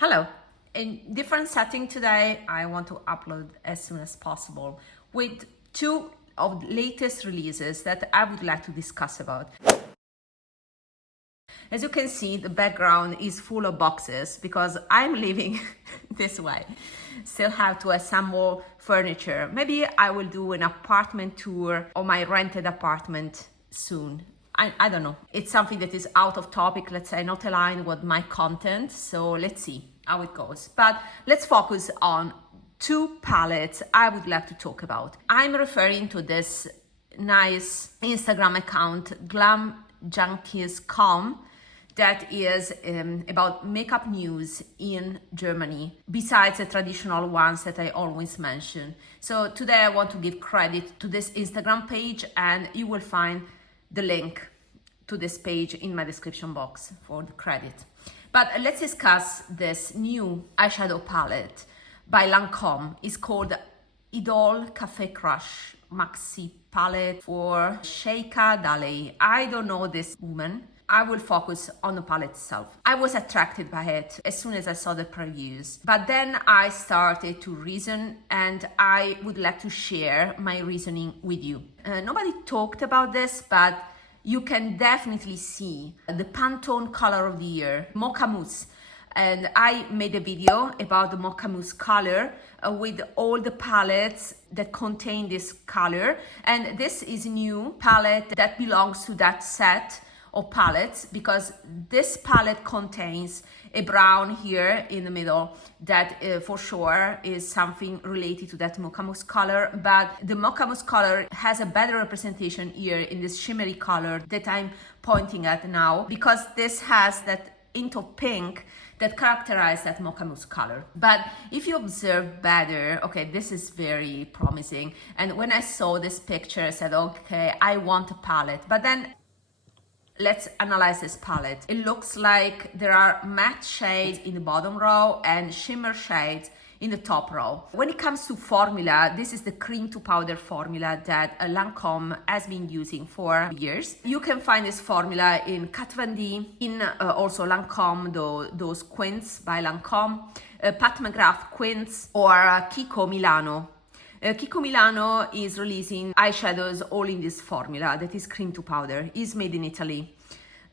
Hello. In different setting today, I want to upload as soon as possible with two of the latest releases that I would like to discuss about. As you can see, the background is full of boxes because I'm living this way. Still have to assemble furniture. Maybe I will do an apartment tour of my rented apartment soon. I don't know. It's something that is out of topic, let's say, not aligned with my content. So let's see how it goes. But let's focus on two palettes I would like to talk about. I'm referring to this nice Instagram account, glamjunkies.com, that is about makeup news in Germany, besides the traditional ones that I always mention. So today I want to give credit to this Instagram page, and you will find the link to this page in my description box for the credit. But let's discuss this new eyeshadow palette by Lancôme. It's called Idôle Café Crush Maxi palette for Sheikha Dalei. I don't know this woman. I will focus on the palette itself. I was attracted by it as soon as I saw the previews, but then I started to reason, and I would like to share my reasoning with you. Nobody talked about this, but you can definitely see the Pantone color of the year, Mocha Mousse. And I made a video about the Mocha Mousse color with all the palettes that contain this color. And this is a new palette that belongs to that set of palettes, because this palette contains a brown here in the middle that for sure is something related to that Mocha Mousse color, but the Mocha Mousse color has a better representation here in this shimmery color that I'm pointing at now, because this has that hint of pink that characterizes that Mocha Mousse color. But if you observe better, okay, this is very promising. And when I saw this picture, I said, okay, I want a palette. But then let's analyze this palette. It looks like there are matte shades in the bottom row and shimmer shades in the top row. When it comes to formula, this is the cream to powder formula that Lancôme has been using for years. You can find this formula in Kat Von D, in also Lancôme, those quints by Lancôme, Pat McGrath quints, or Kiko Milano. Kiko Milano is releasing eyeshadows all in this formula that is cream to powder. It's made in Italy.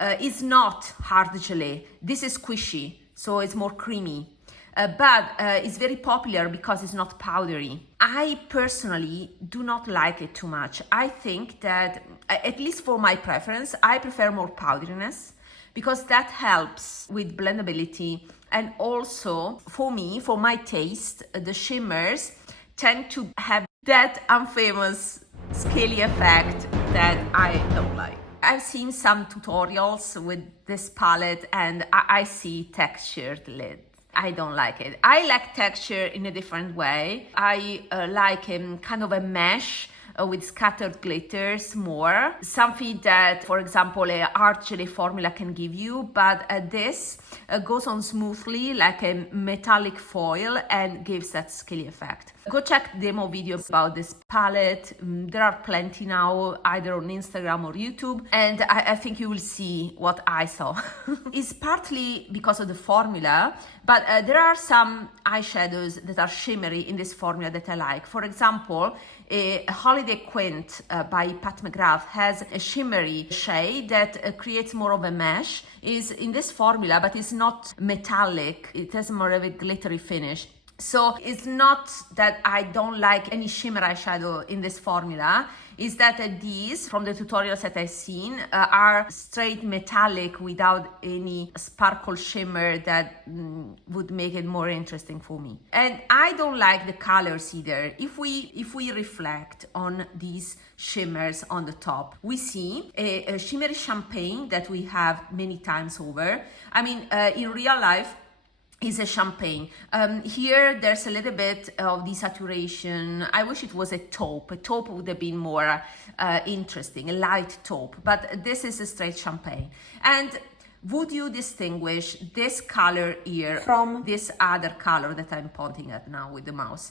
It's not hard gelée. This is squishy, so it's more creamy. But it's very popular because it's not powdery. I personally do not like it too much. I think that, at least for my preference, I prefer more powderiness, because that helps with blendability. And also, for me, for my taste, the shimmers tend to have that infamous scaly effect that I don't like. I've seen some tutorials with this palette and I see textured lid. I don't like it. I like texture in a different way. I like kind of a mesh with scattered glitters more. Something that, for example, a art gelée formula can give you, but this goes on smoothly like a metallic foil and gives that scaly effect. Go check demo videos about this palette. There are plenty now, either on Instagram or YouTube, and I think you will see what I saw. It's partly because of the formula, but there are some eyeshadows that are shimmery in this formula that I like. For example, a Holiday Quint by Pat McGrath has a shimmery shade that creates more of a mesh. Is in this formula, but it's not metallic. It has more of a glittery finish. So it's not that I don't like any shimmer eyeshadow in this formula. Is that these, from the tutorials that I've seen, are straight metallic without any sparkle shimmer that would make it more interesting for me. And I don't like the colors either. If we reflect on these shimmers on the top, we see a shimmery champagne that we have many times over. I mean, in real life, is a champagne. Here there's a little bit of desaturation. I wish it was a taupe. A taupe would have been more interesting, a light taupe, but this is a straight champagne. And would you distinguish this color here from this other color that I'm pointing at now with the mouse?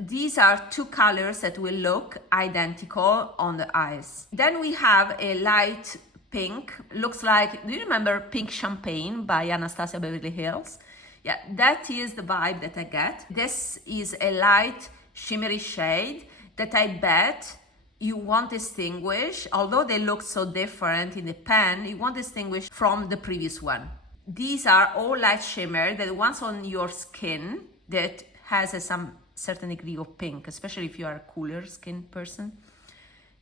These are two colors that will look identical on the eyes. Then we have a light pink, looks like, do you remember Pink Champagne by Anastasia Beverly Hills? Yeah, that is the vibe that I get. This is a light shimmery shade that I bet you won't distinguish, although they look so different in the pen, you won't distinguish from the previous one. These are all light shimmer, the ones on your skin that has some certain degree of pink, especially if you are a cooler skin person,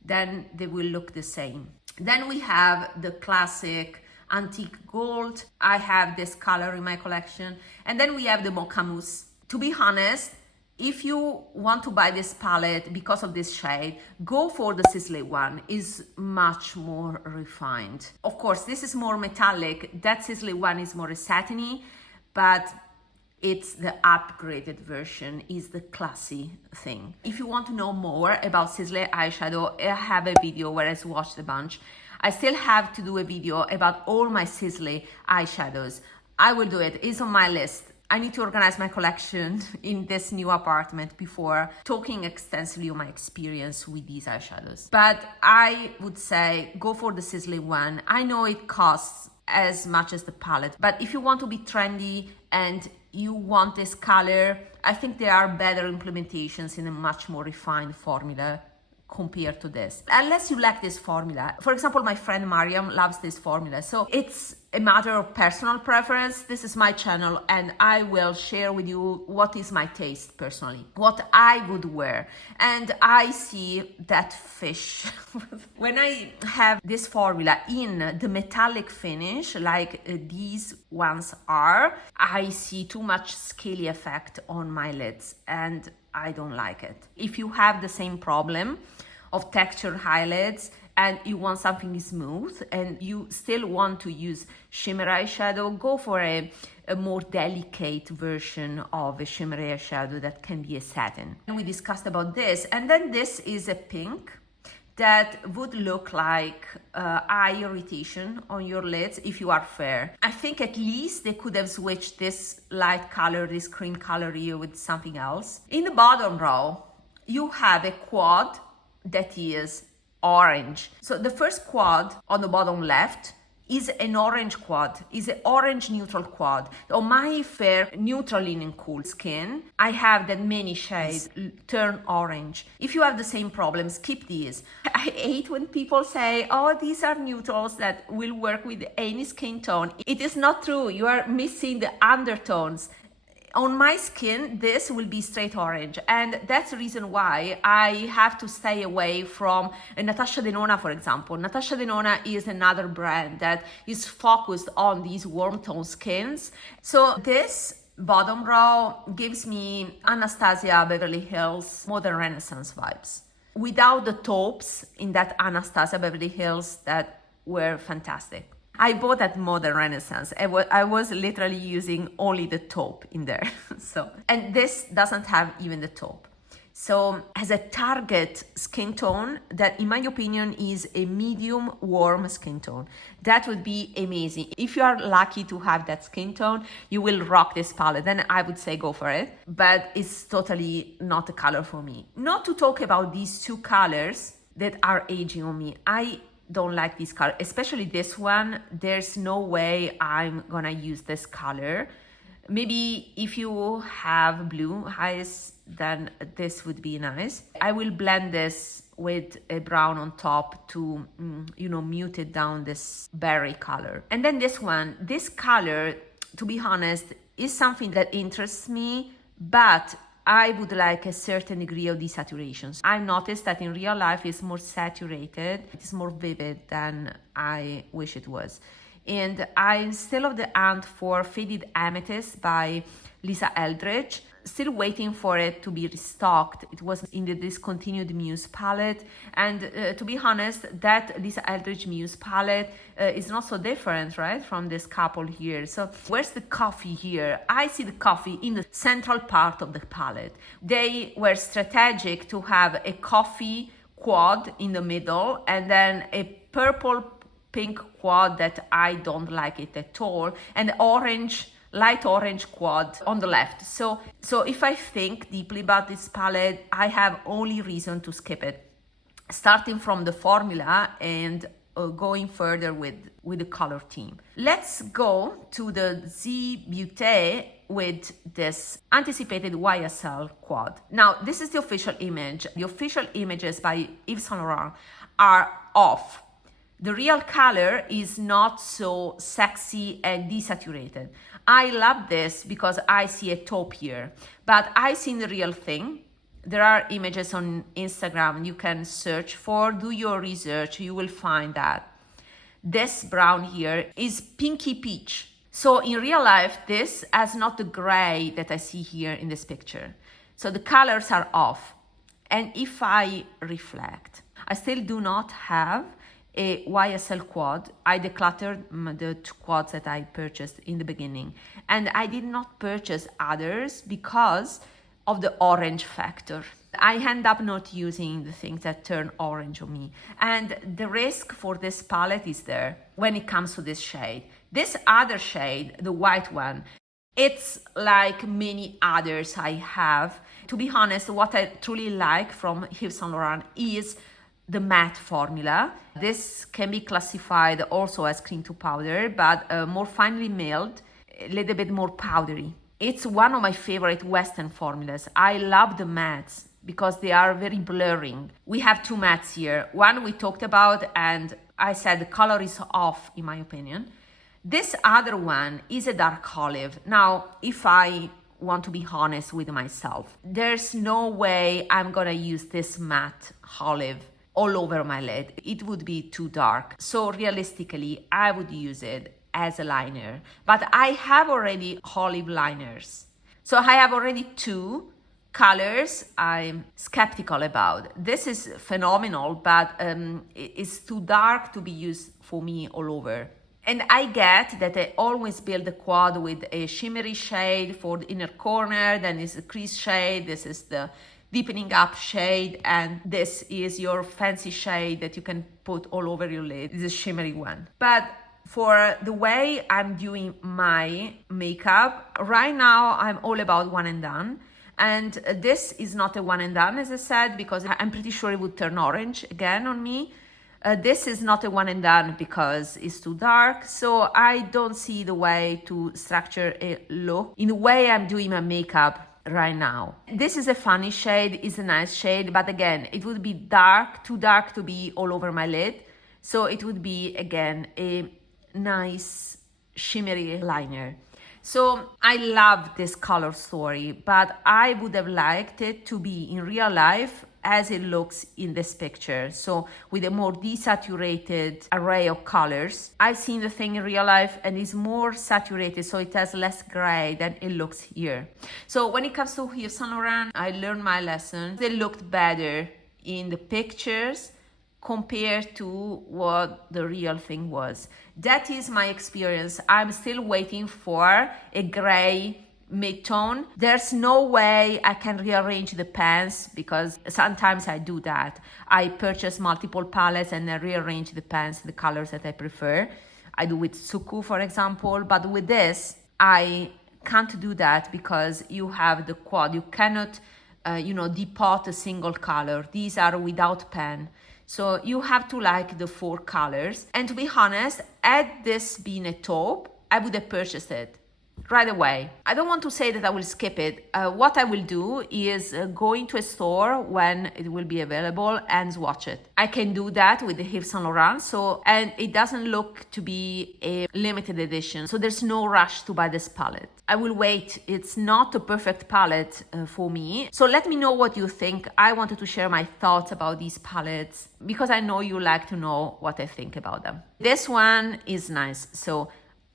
then they will look the same. Then we have the classic antique gold. I have this color in my collection. And then we have the mocha mousse. To be honest, if you want to buy this palette because of this shade, go for the SISLEY one. It's much more refined. Of course, this is more metallic. That SISLEY one is more satiny, but it's the upgraded version, is the classy thing. If you want to know more about SISLEY eyeshadow, I have a video where I swatched a bunch. I still have to do a video about all my SISLEY eyeshadows. I will do it, it's on my list. I need to organize my collection in this new apartment before talking extensively on my experience with these eyeshadows. But I would say go for the SISLEY one. I know it costs as much as the palette, but if you want to be trendy and you want this color, I think there are better implementations in a much more refined formula compared to this. Unless you like this formula. For example, my friend Mariam loves this formula. So it's a matter of personal preference. This is my channel and I will share with you what is my taste personally, what I would wear. And I see that fish. When I have this formula in the metallic finish, like these ones are, I see too much scaly effect on my lids and I don't like it. If you have the same problem of textured eyelids and you want something smooth and you still want to use shimmer eyeshadow, go for a more delicate version of a shimmer eyeshadow that can be a satin. And we discussed about this, and then this is a pink that would look like eye irritation on your lids if you are fair. I think at least they could have switched this light color, this cream color here with something else. In the bottom row, you have a quad that is orange. So the first quad on the bottom left is an orange quad, is an orange neutral quad. On my fair, neutral linen cool skin, I have that many shades turn orange. If you have the same problem, skip these. I hate when people say, oh, these are neutrals that will work with any skin tone. It is not true. You are missing the undertones. On my skin, this will be straight orange, and that's the reason why I have to stay away from Natasha Denona, for example. Natasha Denona is another brand that is focused on these warm tone skins. So this bottom row gives me Anastasia Beverly Hills Modern Renaissance vibes, without the taupes in that Anastasia Beverly Hills that were fantastic. I bought at Modern Renaissance. I was literally using only the taupe in there. And this doesn't have even the taupe. So as a target skin tone, that in my opinion is a medium warm skin tone, that would be amazing. If you are lucky to have that skin tone, you will rock this palette. Then I would say go for it. But it's totally not the color for me. Not to talk about these two colors that are aging on me. I don't like this color, especially this one. There's no way I'm gonna use this color. Maybe if you have blue eyes, then this would be nice. I will blend this with a brown on top to, mute it down this berry color. And then this one, this color, to be honest, is something that interests me, but I would like a certain degree of desaturation. I noticed that in real life it's more saturated, it's more vivid than I wish it was. And I'm still of the hunt for Faded Amethyst by Lisa Eldridge. Still waiting for it to be restocked. It was in the discontinued Muse palette, and to be honest, that Lisa Eldridge Muse palette is not so different, right, from this couple here. So where's the coffee here? I see the coffee in the central part of the palette. They were strategic to have a coffee quad in the middle and then a purple pink quad that I don't like it at all, and orange, light orange quad on the left. So if I think deeply about this palette, I have only reason to skip it, starting from the formula and going further with the color theme. Let's go to the Z Beauté with this anticipated YSL quad. Now, this is the official image. The official images by Yves Saint Laurent are off. The real color is not so sexy and desaturated. I love this because I see a taupe here, but I've seen the real thing. There are images on Instagram you can search for, do your research, you will find that. This brown here is pinky peach. So in real life, this has not the gray that I see here in this picture. So the colors are off. And if I reflect, I still do not have a YSL quad. I decluttered the 2 quads that I purchased in the beginning. And I did not purchase others because of the orange factor. I end up not using the things that turn orange on me. And the risk for this palette is there when it comes to this shade. This other shade, the white one, it's like many others I have. To be honest, what I truly like from Yves Saint Laurent is the matte formula. This can be classified also as cream to powder, but more finely milled, a little bit more powdery. It's one of my favorite Western formulas. I love the mattes because they are very blurring. We have 2 mattes here. One we talked about and I said the color is off in my opinion. This other one is a dark olive. Now, if I want to be honest with myself, there's no way I'm gonna use this matte olive all over my lid. It would be too dark. So realistically, I would use it as a liner. But I have already olive liners. So I have already 2 colors I'm skeptical about. This is phenomenal, but it's too dark to be used for me all over. And I get that I always build the quad with a shimmery shade for the inner corner, then is a crease shade, this is the deepening up shade, and this is your fancy shade that you can put all over your lid. It's a shimmery one. But for the way I'm doing my makeup, right now I'm all about one and done. And this is not a one and done, as I said, because I'm pretty sure it would turn orange again on me. This is not a one and done because it's too dark, so I don't see the way to structure a look in the way I'm doing my makeup right now. This is a funny shade, it's a nice shade, but again, it would be dark, too dark to be all over my lid. So it would be, again, a nice shimmery liner. So I love this color story, but I would have liked it to be in real life as it looks in this picture. So with a more desaturated array of colors. I've seen the thing in real life and it's more saturated, so it has less gray than it looks here. So when it comes to Yves Saint Laurent, I learned my lesson. They looked better in the pictures compared to what the real thing was. That is my experience. I'm still waiting for a gray mid-tone. There's no way I can rearrange the pans because sometimes I do that. I purchase multiple palettes and I rearrange the pans, the colors that I prefer. I do with Suku, for example, but with this, I can't do that because you have the quad. You cannot, depot a single color. These are without pan. So you have to like the 4 colors. And to be honest, had this been a taupe, I would have purchased it right away. I don't want to say that I will skip it. What I will do is go into a store when it will be available and swatch it. I can do that with the Yves Saint Laurent, and it doesn't look to be a limited edition, so there's no rush to buy this palette. I will wait. It's not a perfect palette for me, so let me know what you think. I wanted to share my thoughts about these palettes because I know you like to know what I think about them. This one is nice, so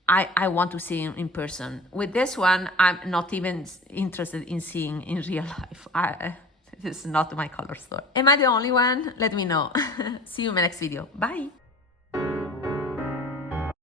I want to see him in person. With this one, I'm not even interested in seeing in real life. This is not my color story. Am I the only one? Let me know. See you in my next video. Bye.